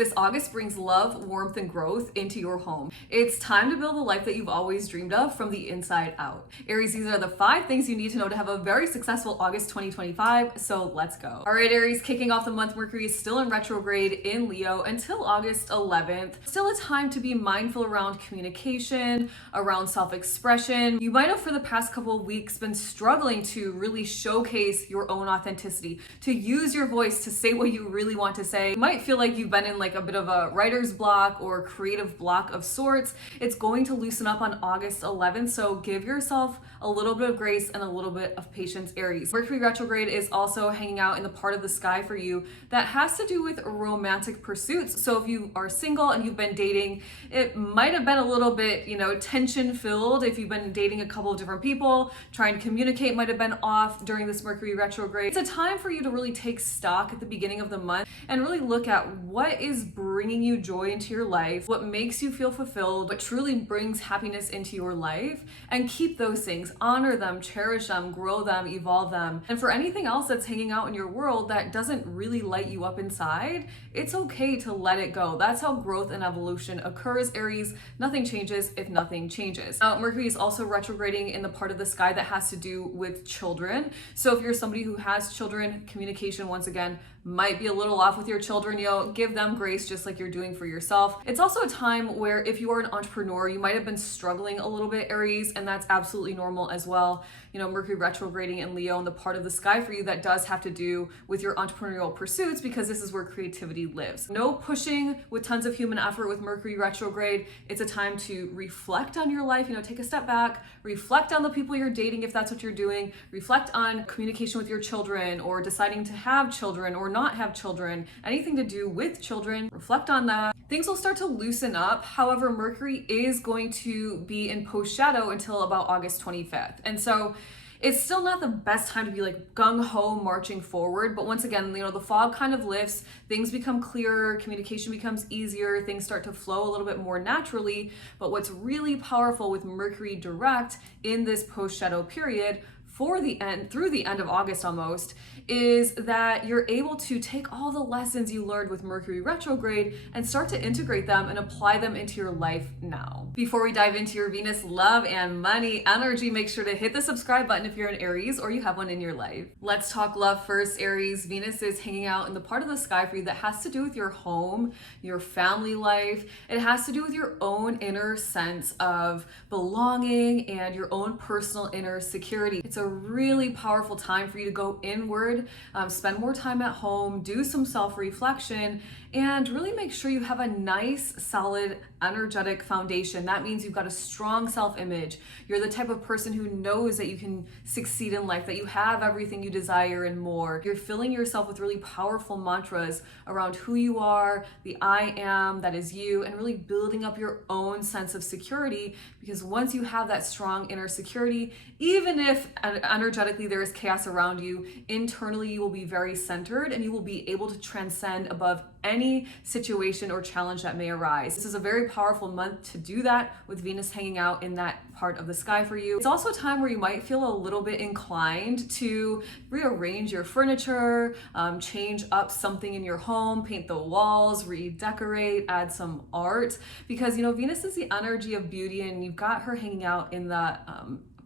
this August brings love, warmth, and growth into your home. It's time to build the life that you've always dreamed of from the inside out. Aries, these are the 5 things you need to know to have a very successful August 2025, so let's go. All right, Aries, kicking off the month, Mercury is still in retrograde in Leo until August 11th. Still a time to be mindful around communication, around self-expression. You might have for the past couple of weeks been struggling to really showcase your own authenticity, to use your voice to say what you really want to say. You might feel like you've been in like a bit of a writer's block or creative block of sorts. It's going to loosen up on August 11th, so give yourself a little bit of grace and a little bit of patience, Aries. Mercury retrograde is also hanging out in the part of the sky for you that has to do with romantic pursuits. So if you are single and you've been dating, it might have been a little bit, tension filled. If you've been dating a couple of different people, trying to communicate might have been off during this Mercury retrograde. It's a time for you to really take stock at the beginning of the month and really look at what is bringing you joy into your life, what makes you feel fulfilled, what truly brings happiness into your life, and keep those things, honor them, cherish them, grow them, evolve them. And for anything else that's hanging out in your world that doesn't really light you up inside, it's okay to let it go. That's how growth and evolution occurs, Aries. Nothing changes if nothing changes. Now, Mercury is also retrograding in the part of the sky that has to do with children. So if you're somebody who has children, communication once again might be a little off with your children, give them grace just like you're doing for yourself. It's also a time where if you are an entrepreneur, you might have been struggling a little bit, Aries, and that's absolutely normal as well. Mercury retrograding in Leo and the part of the sky for you that does have to do with your entrepreneurial pursuits, because this is where creativity lives. No pushing with tons of human effort with Mercury retrograde. It's a time to reflect on your life, take a step back, reflect on the people you're dating if that's what you're doing, reflect on communication with your children or deciding to have children or not have children, anything to do with children, reflect on that. Things will start to loosen up. However, Mercury is going to be in post shadow until about August 25th. And so it's still not the best time to be like gung-ho marching forward, but once again, the fog kind of lifts, things become clearer, communication becomes easier, things start to flow a little bit more naturally. But what's really powerful with Mercury direct in this post-shadow period through the end of August almost, is that you're able to take all the lessons you learned with Mercury retrograde and start to integrate them and apply them into your life now. Before we dive into your Venus love and money energy, make sure to hit the subscribe button if you're an Aries or you have one in your life. Let's talk love first, Aries. Venus is hanging out in the part of the sky for you that has to do with your home, your family life. It has to do with your own inner sense of belonging and your own personal inner security. It's a really powerful time for you to go inward, spend more time at home, do some self-reflection, and really make sure you have a nice, solid, energetic foundation. That means you've got a strong self-image. You're the type of person who knows that you can succeed in life, that you have everything you desire and more. You're filling yourself with really powerful mantras around who you are, the I am, that is you, and really building up your own sense of security, because once you have that strong inner security, even if energetically there is chaos around you, internally you will be very centered and you will be able to transcend above any situation or challenge that may arise. This is a very powerful month to do that with Venus hanging out in that part of the sky for you. It's also a time where you might feel a little bit inclined to rearrange your furniture, change up something in your home, paint the walls, redecorate, add some art, because Venus is the energy of beauty and you've got her hanging out in that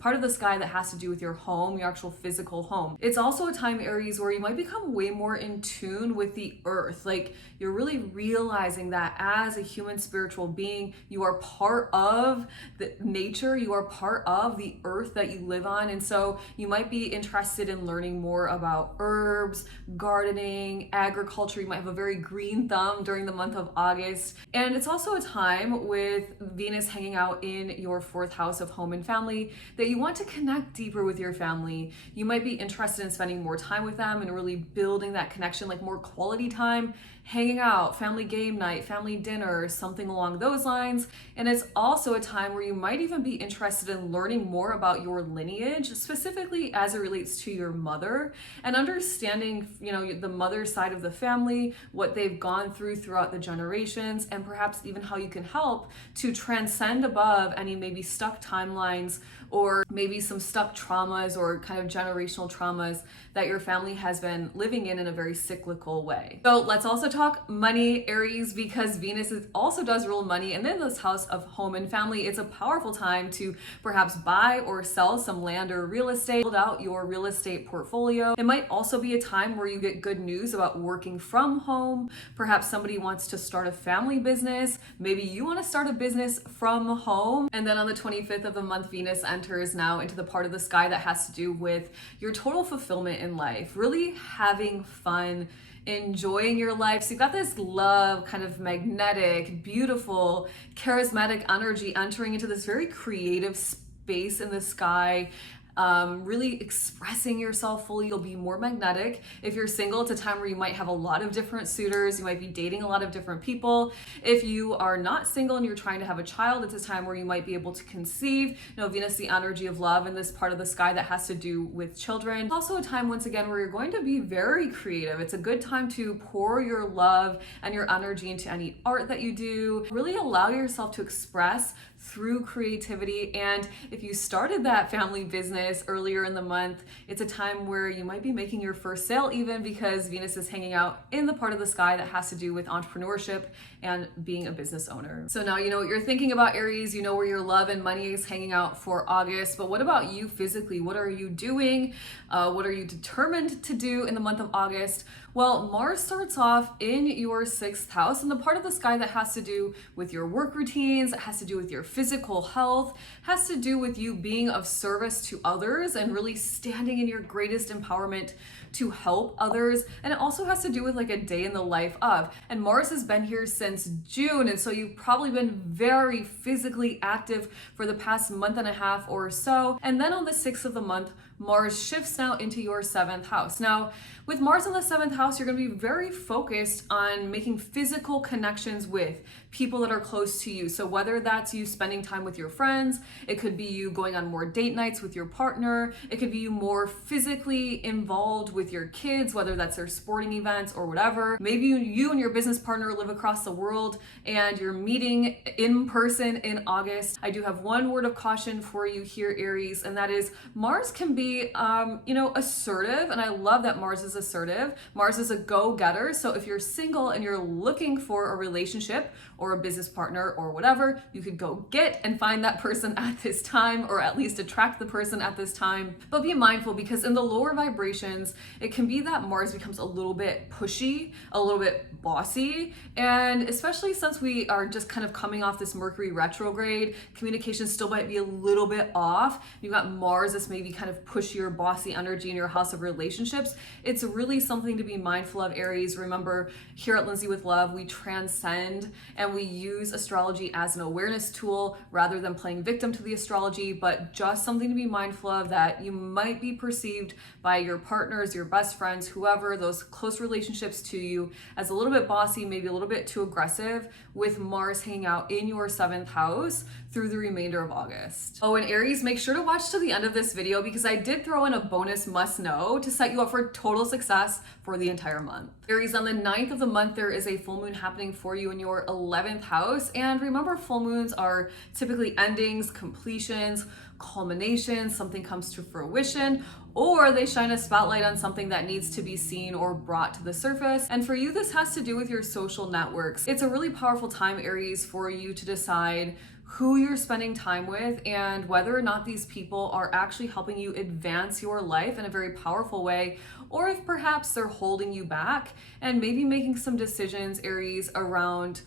part of the sky that has to do with your home, your actual physical home. It's also a time, Aries, where you might become way more in tune with the earth. Like you're really realizing that as a human spiritual being, you are part of the nature, you are part of the earth that you live on. And so you might be interested in learning more about herbs, gardening, agriculture. You might have a very green thumb during the month of August. And it's also a time with Venus hanging out in your 4th house of home and family that you want to connect deeper with your family. You might be interested in spending more time with them and really building that connection, like more quality time, hanging out, family game night, family dinner, something along those lines. And it's also a time where you might even be interested in learning more about your lineage, specifically as it relates to your mother, and understanding, the mother side of the family, what they've gone through throughout the generations, and perhaps even how you can help to transcend above any maybe stuck timelines or maybe some stuck traumas or kind of generational traumas that your family has been living in a very cyclical way. So let's also talk money, Aries, because Venus also does rule money, and then this house of home and family. It's a powerful time to perhaps buy or sell some land or real estate, build out your real estate portfolio. It might also be a time where you get good news about working from home. Perhaps somebody wants to start a family business. Maybe you want to start a business from home. And then on the 25th of the month, Venus enters now into the part of the sky that has to do with your total fulfillment in life, really having fun, enjoying your life. So you've got this love, kind of magnetic, beautiful, charismatic energy entering into this very creative space in the sky. Really expressing yourself fully. You'll be more magnetic. If you're single, it's a time where you might have a lot of different suitors. You might be dating a lot of different people. If you are not single and you're trying to have a child, it's a time where you might be able to conceive. You know, Venus, the energy of love in this part of the sky that has to do with children. It's also a time, once again, where you're going to be very creative. It's a good time to pour your love and your energy into any art that you do. Really allow yourself to express through creativity. And if you started that family business earlier in the month, it's a time where you might be making your first sale, even because Venus is hanging out in the part of the sky that has to do with entrepreneurship and being a business owner. So now you know what you're thinking about, Aries. You know where your love and money is hanging out for August. But what about you physically? What are you doing? What are you determined to do in the month of August? Well, Mars starts off in your 6th house, and the part of the sky that has to do with your work routines, it has to do with your physical health, has to do with you being of service to others and really standing in your greatest empowerment to help others. And it also has to do with like a day in the life of. And Mars has been here since June, and so you've probably been very physically active for the past month and a half or so. And then on the 6th of the month, Mars shifts now into your 7th house. Now, with Mars in the 7th house, you're going to be very focused on making physical connections with people that are close to you. So whether that's you spending time with your friends, it could be you going on more date nights with your partner, it could be you more physically involved with your kids, whether that's their sporting events or whatever. Maybe you and your business partner live across the world and you're meeting in person in August. I do have one word of caution for you here, Aries, and that is Mars can be assertive, and I love that Mars is assertive. Mars is a go-getter, so if you're single and you're looking for a relationship or a business partner or whatever, you could go get and find that person at this time, or at least attract the person at this time. But be mindful, because in the lower vibrations, it can be that Mars becomes a little bit pushy, a little bit bossy, and especially since we are just kind of coming off this Mercury retrograde, communication still might be a little bit off. You've got Mars, this maybe kind of pushier, bossy energy in your house of relationships. It's really something to be mindful of, Aries. Remember, here at Lindsay with Love, we transcend and we use astrology as an awareness tool rather than playing victim to the astrology, but just something to be mindful of, that you might be perceived by your partners, your best friends, whoever, those close relationships to you, as a little bit bossy, maybe a little bit too aggressive, with Mars hanging out in your 7th house through the remainder of August. Oh, and Aries, make sure to watch to the end of this video, because I did throw in a bonus must know to set you up for total success for the entire month. Aries, on the 9th of the month, there is a full moon happening for you in your 11th house. And remember, full moons are typically endings, completions, culminations, something comes to fruition, or they shine a spotlight on something that needs to be seen or brought to the surface. And for you, this has to do with your social networks. It's a really powerful time, Aries, for you to decide who you're spending time with and whether or not these people are actually helping you advance your life in a very powerful way, or if perhaps they're holding you back, and maybe making some decisions, Aries, around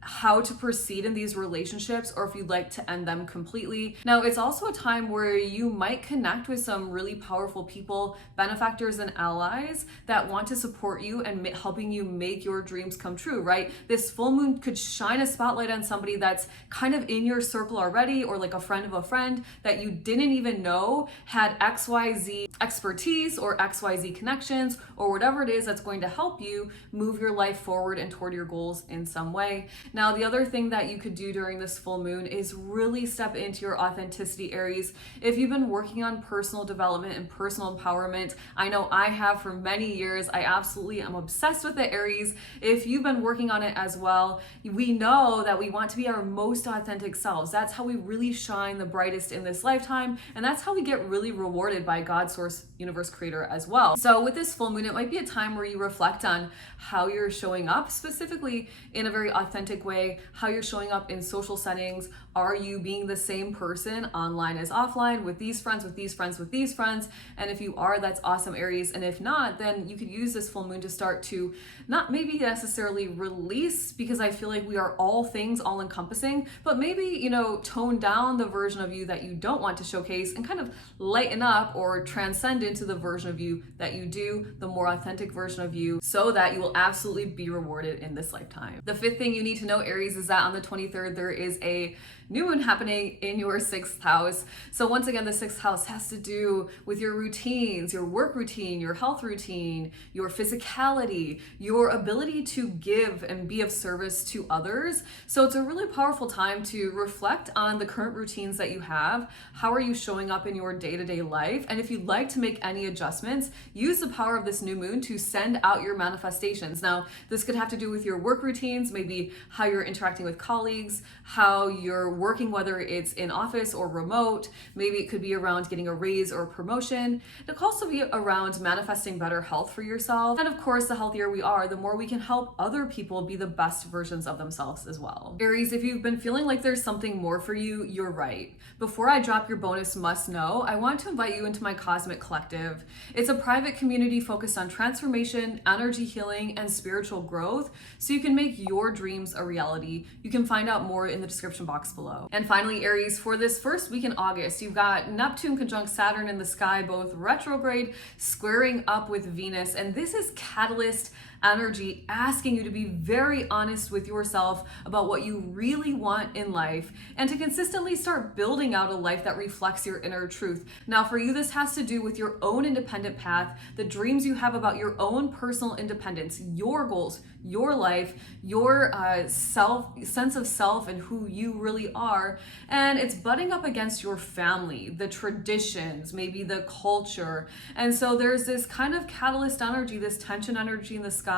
how to proceed in these relationships, or if you'd like to end them completely. Now, it's also a time where you might connect with some really powerful people, benefactors and allies that want to support you and helping you make your dreams come true, right? This full moon could shine a spotlight on somebody that's kind of in your circle already, or like a friend of a friend that you didn't even know had XYZ expertise or XYZ connections, or whatever it is that's going to help you move your life forward and toward your goals in some way. Now, the other thing that you could do during this full moon is really step into your authenticity, Aries. If you've been working on personal development and personal empowerment, I know I have for many years. I absolutely am obsessed with it, Aries. If you've been working on it as well, we know that we want to be our most authentic selves. That's how we really shine the brightest in this lifetime, and that's how we get really rewarded by God, Source, Universe, Creator as well. So with this full moon, it might be a time where you reflect on how you're showing up, specifically in a very authentic way, how you're showing up in social settings. Are you being the same person online as offline, with these friends, with these friends, with these friends? And if you are, that's awesome, Aries. And if not, then you could use this full moon to start to not maybe necessarily release, because I feel like we are all things, all encompassing, but maybe, tone down the version of you that you don't want to showcase and kind of lighten up or transcend into the version of you that you do, the more authentic version of you, so that you will absolutely be rewarded in this lifetime. The fifth thing you need to know, Aries, is that on the 23rd, there is a new moon happening in your 6th house. So once again, the 6th house has to do with your routines, your work routine, your health routine, your physicality, your ability to give and be of service to others. So it's a really powerful time to reflect on the current routines that you have. How are you showing up in your day-to-day life? And if you'd like to make any adjustments, use the power of this new moon to send out your manifestations. Now, this could have to do with your work routines, maybe how you're interacting with colleagues, how you're working, whether it's in office or remote. Maybe it could be around getting a raise or a promotion. It could also be around manifesting better health for yourself. And of course, the healthier we are, the more we can help other people be the best versions of themselves as well. Aries, if you've been feeling like there's something more for you, you're right. Before I drop your bonus must know, I want to invite you into my Cosmic Collective. It's a private community focused on transformation, energy healing, and spiritual growth, so you can make your dreams a reality. You can find out more in the description box below. And finally, Aries, for this first week in August, you've got Neptune conjunct Saturn in the sky, both retrograde, squaring up with Venus, and this is catalyst energy asking you to be very honest with yourself about what you really want in life and to consistently start building out a life that reflects your inner truth. Now, for you, this has to do with your own independent path, the dreams you have about your own personal independence, your goals, your life, your sense of self and who you really are. And it's butting up against your family, the traditions, maybe the culture. And so there's this kind of catalyst energy, this tension energy in the sky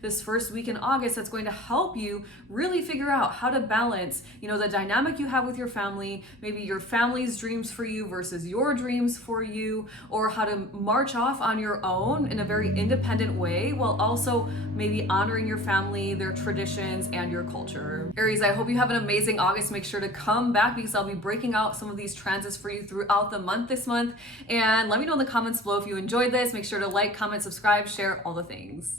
this first week in August that's going to help you really figure out how to balance, the dynamic you have with your family, maybe your family's dreams for you versus your dreams for you, or how to march off on your own in a very independent way while also maybe honoring your family, their traditions, and your culture. Aries, I hope you have an amazing August. Make sure to come back because I'll be breaking out some of these transits for you throughout the month this month. And let me know in the comments below if you enjoyed this. Make sure to like, comment, subscribe, share, all the things.